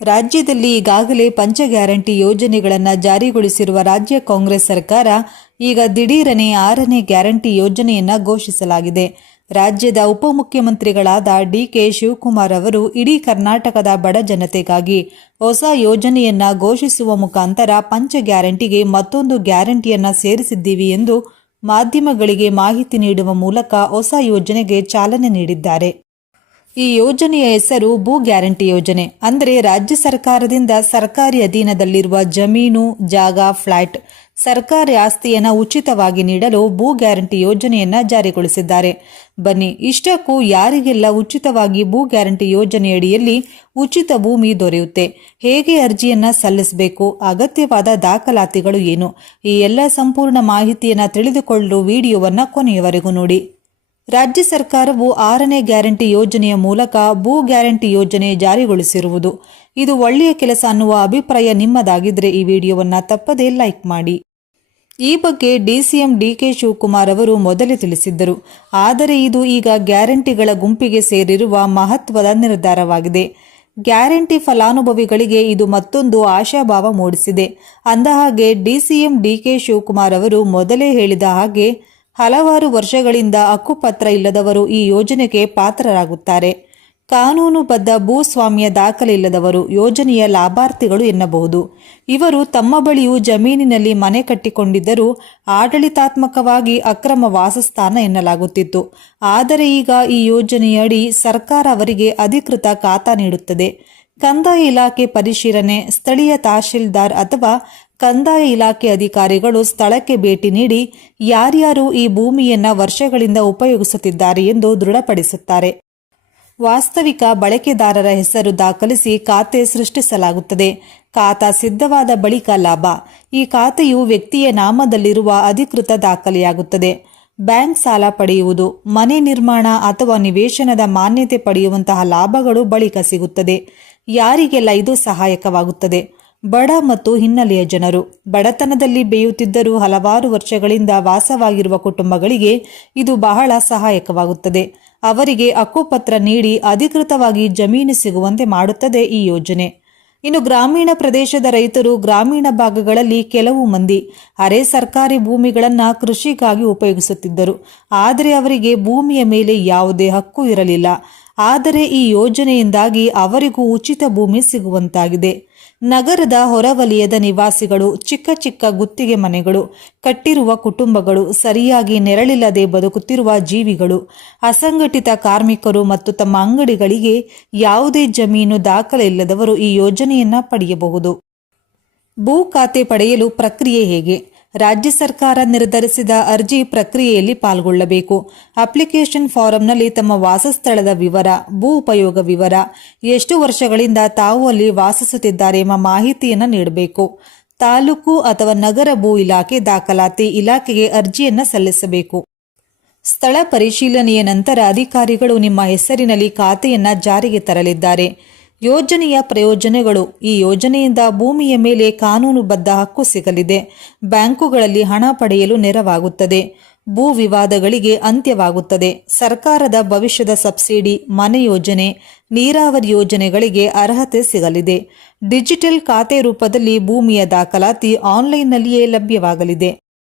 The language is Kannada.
ರಾಜ್ಯದಲ್ಲಿ ಈಗಾಗಲೇ ಪಂಚ ಗ್ಯಾರಂಟಿ ಯೋಜನೆಗಳನ್ನು ಜಾರಿಗೊಳಿಸಿರುವ ರಾಜ್ಯ ಕಾಂಗ್ರೆಸ್ ಸರ್ಕಾರ ಈಗ ದಿಢೀರನೆ 6ನೇ ಗ್ಯಾರಂಟಿ ಯೋಜನೆಯನ್ನು ಘೋಷಿಸಲಾಗಿದೆ. ರಾಜ್ಯದ ಉಪಮುಖ್ಯಮಂತ್ರಿಗಳಾದ ಡಿಕೆ ಶಿವಕುಮಾರ್ ಅವರು ಇಡೀ ಕರ್ನಾಟಕದ ಬಡ ಜನತೆಗಾಗಿ ಹೊಸ ಯೋಜನೆಯನ್ನ ಘೋಷಿಸುವ ಮುಖಾಂತರ ಪಂಚ ಗ್ಯಾರಂಟಿಗೆ ಮತ್ತೊಂದು ಗ್ಯಾರಂಟಿಯನ್ನ ಸೇರಿಸಿದ್ದೀವಿ ಎಂದು ಮಾಧ್ಯಮಗಳಿಗೆ ಮಾಹಿತಿ ನೀಡುವ ಮೂಲಕ ಹೊಸ ಯೋಜನೆಗೆ ಚಾಲನೆ ನೀಡಿದ್ದಾರೆ. ಈ ಯೋಜನೆಯ ಹೆಸರು ಭೂ ಗ್ಯಾರಂಟಿ ಯೋಜನೆ. ಅಂದರೆ ರಾಜ್ಯ ಸರ್ಕಾರದಿಂದ ಸರ್ಕಾರಿ ಅಧೀನದಲ್ಲಿರುವ ಜಮೀನು, ಜಾಗ, ಫ್ಲಾಟ್, ಸರ್ಕಾರಿ ಆಸ್ತಿಯನ್ನು ಉಚಿತವಾಗಿ ನೀಡಲು ಭೂ ಗ್ಯಾರಂಟಿ ಯೋಜನೆಯನ್ನ ಜಾರಿಗೊಳಿಸಿದ್ದಾರೆ. ಬನ್ನಿ, ಇಷ್ಟಕ್ಕೂ ಯಾರಿಗೆಲ್ಲ ಉಚಿತವಾಗಿ ಭೂ ಗ್ಯಾರಂಟಿ ಯೋಜನೆಯಡಿಯಲ್ಲಿ ಉಚಿತ ಭೂಮಿ ದೊರೆಯುತ್ತೆ, ಹೇಗೆ ಅರ್ಜಿಯನ್ನ ಸಲ್ಲಿಸಬೇಕು, ಅಗತ್ಯವಾದ ದಾಖಲಾತಿಗಳು ಏನು, ಈ ಎಲ್ಲ ಸಂಪೂರ್ಣ ಮಾಹಿತಿಯನ್ನ ತಿಳಿದುಕೊಳ್ಳಲು ವಿಡಿಯೋವನ್ನ ಕೊನೆಯವರೆಗೂ ನೋಡಿ. ರಾಜ್ಯ ಸರ್ಕಾರವು 6ನೇ ಗ್ಯಾರಂಟಿ ಯೋಜನೆಯ ಮೂಲಕ ಭೂ ಗ್ಯಾರಂಟಿ ಯೋಜನೆ ಜಾರಿಗೊಳಿಸಿರುವುದು. ಇದು ಒಳ್ಳೆಯ ಕೆಲಸ ಅನ್ನುವ ಅಭಿಪ್ರಾಯ ನಿಮ್ಮದಾಗಿದ್ರೆ ಈ ವಿಡಿಯೋವನ್ನ ತಪ್ಪದೇ ಲೈಕ್ ಮಾಡಿ. ಈ ಬಗ್ಗೆ ಡಿಸಿಎಂ ಡಿಕೆ ಶಿವಕುಮಾರ್ ಅವರು ಮೊದಲೇ ತಿಳಿಸಿದ್ದರು. ಆದರೆ ಇದು ಈಗ ಗ್ಯಾರಂಟಿಗಳ ಗುಂಪಿಗೆ ಸೇರಿರುವ ಮಹತ್ವದ ನಿರ್ಧಾರವಾಗಿದೆ. ಗ್ಯಾರಂಟಿ ಫಲಾನುಭವಿಗಳಿಗೆ ಇದು ಮತ್ತೊಂದು ಆಶಾಭಾವ ಮೂಡಿಸಿದೆ. ಅಂದಹಾಗೆ ಡಿಸಿಎಂ ಡಿಕೆ ಶಿವಕುಮಾರ್ ಅವರು ಮೊದಲೇ ಹೇಳಿದ ಹಾಗೆ ಹಲವಾರು ವರ್ಷಗಳಿಂದ ಹಕ್ಕುಪತ್ರ ಇಲ್ಲದವರು ಈ ಯೋಜನೆಗೆ ಪಾತ್ರರಾಗುತ್ತಾರೆ. ಕಾನೂನುಬದ್ಧ ಭೂಸ್ವಾಮ್ಯ ದಾಖಲೆ ಇಲ್ಲದವರು ಯೋಜನೆಯ ಲಾಭಾರ್ಥಿಗಳು ಎನ್ನಬಹುದು. ಇವರು ತಮ್ಮ ಬಳಿಯೂ ಜಮೀನಿನಲ್ಲಿ ಮನೆ ಕಟ್ಟಿಕೊಂಡಿದ್ದರೂ ಆಡಳಿತಾತ್ಮಕವಾಗಿ ಅಕ್ರಮ ವಾಸಸ್ಥಾನ ಎನ್ನಲಾಗುತ್ತಿತ್ತು. ಆದರೆ ಈಗ ಈ ಯೋಜನೆಯಡಿ ಸರ್ಕಾರ ಅವರಿಗೆ ಅಧಿಕೃತ ಖಾತಾ ನೀಡುತ್ತದೆ. ಕಂದಾಯ ಇಲಾಖೆ ಪರಿಶೀಲನೆ, ಸ್ಥಳೀಯ ತಹಶೀಲ್ದಾರ್ ಅಥವಾ ಕಂದಾಯ ಇಲಾಖೆ ಅಧಿಕಾರಿಗಳು ಸ್ಥಳಕ್ಕೆ ಭೇಟಿ ನೀಡಿ ಯಾರ್ಯಾರು ಈ ಭೂಮಿಯನ್ನ ವರ್ಷಗಳಿಂದ ಉಪಯೋಗಿಸುತ್ತಿದ್ದಾರೆ ಎಂದು ದೃಢಪಡಿಸುತ್ತಾರೆ. ವಾಸ್ತವಿಕ ಬಳಕೆದಾರರ ಹೆಸರು ದಾಖಲಿಸಿ ಖಾತೆ ಸೃಷ್ಟಿಸಲಾಗುತ್ತದೆ. ಖಾತಾ ಸಿದ್ಧವಾದ ಬಳಿಕ ಲಾಭ. ಈ ಖಾತೆಯು ವ್ಯಕ್ತಿಯ ನಾಮದಲ್ಲಿರುವ ಅಧಿಕೃತ ದಾಖಲೆಯಾಗುತ್ತದೆ. ಬ್ಯಾಂಕ್ ಸಾಲ ಪಡೆಯುವುದು, ಮನೆ ನಿರ್ಮಾಣ ಅಥವಾ ನಿವೇಶನದ ಮಾನ್ಯತೆ ಪಡೆಯುವಂತಹ ಲಾಭಗಳು ಬಳಿಕ ಸಿಗುತ್ತದೆ. ಯಾರಿಗೆಲ್ಲ ಇದು ಸಹಾಯಕವಾಗುತ್ತದೆ? ಬಡ ಮತ್ತು ಹಿನ್ನೆಲೆಯ ಜನರು. ಬಡತನದಲ್ಲಿ ಬೇಯುತ್ತಿದ್ದರೂ ಹಲವಾರು ವರ್ಷಗಳಿಂದ ವಾಸವಾಗಿರುವ ಕುಟುಂಬಗಳಿಗೆ ಇದು ಬಹಳ ಸಹಾಯಕವಾಗುತ್ತದೆ. ಅವರಿಗೆ ಹಕ್ಕುಪತ್ರ ನೀಡಿ ಅಧಿಕೃತವಾಗಿ ಜಮೀನು ಸಿಗುವಂತೆ ಮಾಡುತ್ತದೆ ಈ ಯೋಜನೆ. ಇನ್ನು ಗ್ರಾಮೀಣ ಪ್ರದೇಶದ ರೈತರು, ಗ್ರಾಮೀಣ ಭಾಗಗಳಲ್ಲಿ ಕೆಲವು ಮಂದಿ ಅರೆ ಸರ್ಕಾರಿ ಭೂಮಿಗಳನ್ನು ಕೃಷಿಗಾಗಿ ಉಪಯೋಗಿಸುತ್ತಿದ್ದರು. ಆದರೆ ಅವರಿಗೆ ಭೂಮಿಯ ಮೇಲೆ ಯಾವುದೇ ಹಕ್ಕು ಇರಲಿಲ್ಲ. ಆದರೆ ಈ ಯೋಜನೆಯಿಂದಾಗಿ ಅವರಿಗೂ ಉಚಿತ ಭೂಮಿ ಸಿಗುವಂತಾಗಿದೆ. ನಗರದ ಹೊರವಲಯದ ನಿವಾಸಿಗಳು, ಚಿಕ್ಕ ಚಿಕ್ಕ ಗುತ್ತಿಗೆ ಮನೆಗಳು ಕಟ್ಟಿರುವ ಕುಟುಂಬಗಳು, ಸರಿಯಾಗಿ ನೆರಳಿಲ್ಲದೆ ಬದುಕುತ್ತಿರುವ ಜೀವಿಗಳು, ಅಸಂಘಟಿತ ಕಾರ್ಮಿಕರು ಮತ್ತು ತಮ್ಮ ಅಂಗಡಿಗಳಿಗೆ ಯಾವುದೇ ಜಮೀನು ದಾಖಲೆ ಇಲ್ಲದವರು ಈ ಯೋಜನೆಯನ್ನ ಪಡೆಯಬಹುದು. ಭೂ ಖಾತೆ ಪಡೆಯಲು ಪ್ರಕ್ರಿಯೆ ಹೇಗೆ? ರಾಜ್ಯ ಸರ್ಕಾರ ನಿರ್ಧರಿಸಿದ ಅರ್ಜಿ ಪ್ರಕ್ರಿಯೆಯಲ್ಲಿ ಪಾಲ್ಗೊಳ್ಳಬೇಕು. ಅಪ್ಲಿಕೇಶನ್ ಫಾರಂನಲ್ಲಿ ತಮ್ಮ ವಾಸಸ್ಥಳದ ವಿವರ, ಭೂ ಉಪಯೋಗ ವಿವರ, ಎಷ್ಟು ವರ್ಷಗಳಿಂದ ತಾವು ಅಲ್ಲಿ ವಾಸಿಸುತ್ತಿದ್ದಾರೆ ಎಂಬ ಮಾಹಿತಿಯನ್ನು ನೀಡಬೇಕು. ತಾಲೂಕು ಅಥವಾ ನಗರ ಭೂ ಇಲಾಖೆ ದಾಖಲಾತಿ ಇಲಾಖೆಗೆ ಅರ್ಜಿಯನ್ನು ಸಲ್ಲಿಸಬೇಕು. ಸ್ಥಳ ಪರಿಶೀಲನೆಯ ನಂತರ ಅಧಿಕಾರಿಗಳು ನಿಮ್ಮ ಹೆಸರಿನಲ್ಲಿ ಖಾತೆಯನ್ನ ಜಾರಿಗೆ ತರಲಿದ್ದಾರೆ. ಯೋಜನೆಯ ಪ್ರಯೋಜನಗಳು. ಈ ಯೋಜನೆಯಿಂದ ಭೂಮಿಯ ಮೇಲೆ ಕಾನೂನುಬದ್ಧ ಹಕ್ಕು ಸಿಗಲಿದೆ. ಬ್ಯಾಂಕುಗಳಲ್ಲಿ ಹಣ ಪಡೆಯಲು ನೆರವಾಗುತ್ತದೆ. ಭೂ ವಿವಾದಗಳಿಗೆ ಅಂತ್ಯವಾಗುತ್ತದೆ. ಸರ್ಕಾರದ ಭವಿಷ್ಯದ ಸಬ್ಸಿಡಿ, ಮನೆ ಯೋಜನೆ, ನೀರಾವರಿ ಯೋಜನೆಗಳಿಗೆ ಅರ್ಹತೆ ಸಿಗಲಿದೆ. ಡಿಜಿಟಲ್ ಖಾತೆ ರೂಪದಲ್ಲಿ ಭೂಮಿಯ ದಾಖಲಾತಿ ಆನ್ಲೈನ್ನಲ್ಲಿಯೇ ಲಭ್ಯವಾಗಲಿದೆ.